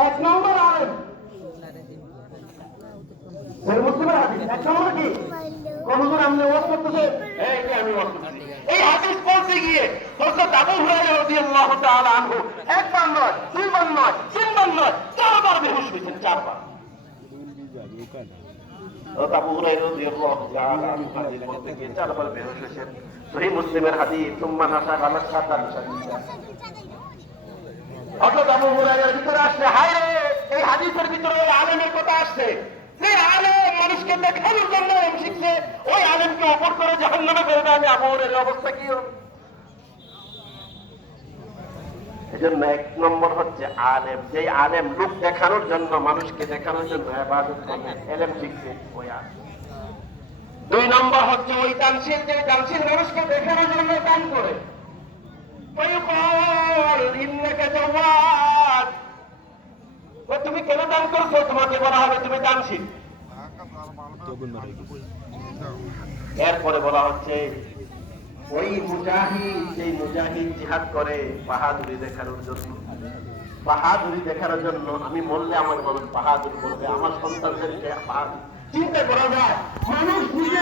এক নম্বর আলেম মুসলিমের হাদিস এক নম্বর কি কোন আপনি ওয়াজ করতেছে এই যে আমি ওয়াজ করতেছি এই হাদিস বলতে গিয়ে হযরত আবু হুরায়রা রাদিয়াল্লাহু তাআলা আনহু একবার নয় দুইবার নয় তিনবার নয় চারবার বেহুশ হয়েছেন চারবার আবু হুরায়রা রাদিয়াল্লাহু তাআলা আনহু হাদিস বলতে গিয়ে চারবার বেহুশ হয়েছেন সহিহ মুসলিমের হাদিস সুম্মা নাসা গালাত সাতান সাদিসা হযরত আবু হুরায়রার ভিতরে আসছে হায় রে এই হাদিসের ভিতরে আলেমের কথা আসছে যে আলেম মানুষকে দেখানোর জন্য শিখছে ওই আলেমকে অপর করে জাহান্নামে ফেলবে আমি আবু হুরায়রার অবস্থা কি হবে এজন্য এক নম্বর হচ্ছে আলেম যে আলেম লোক দেখানোর জন্য মানুষকে দেখানোর জন্য ইবাদত করে ইলম শিখছে ওই আলেম দুই নম্বর হচ্ছে ওই দানশীল যে দানশীল মানুষকে দেখানোর জন্য দান করে তুমি কেন দান করছো তোমাকে বলা হবে তুমি দানশীল এরপরে বলা হচ্ছে ওই মুজাহিদ সেই মুজাহিদ জিহাদ করে বাহাদুরি দেখানোর জন্য বাহাদুরি দেখানোর জন্য আমি মরলে আমার মানুষ বাহাদুর বলবে আমার সন্তানদেরকে চিন্তা করা যায় মানুষ নিজে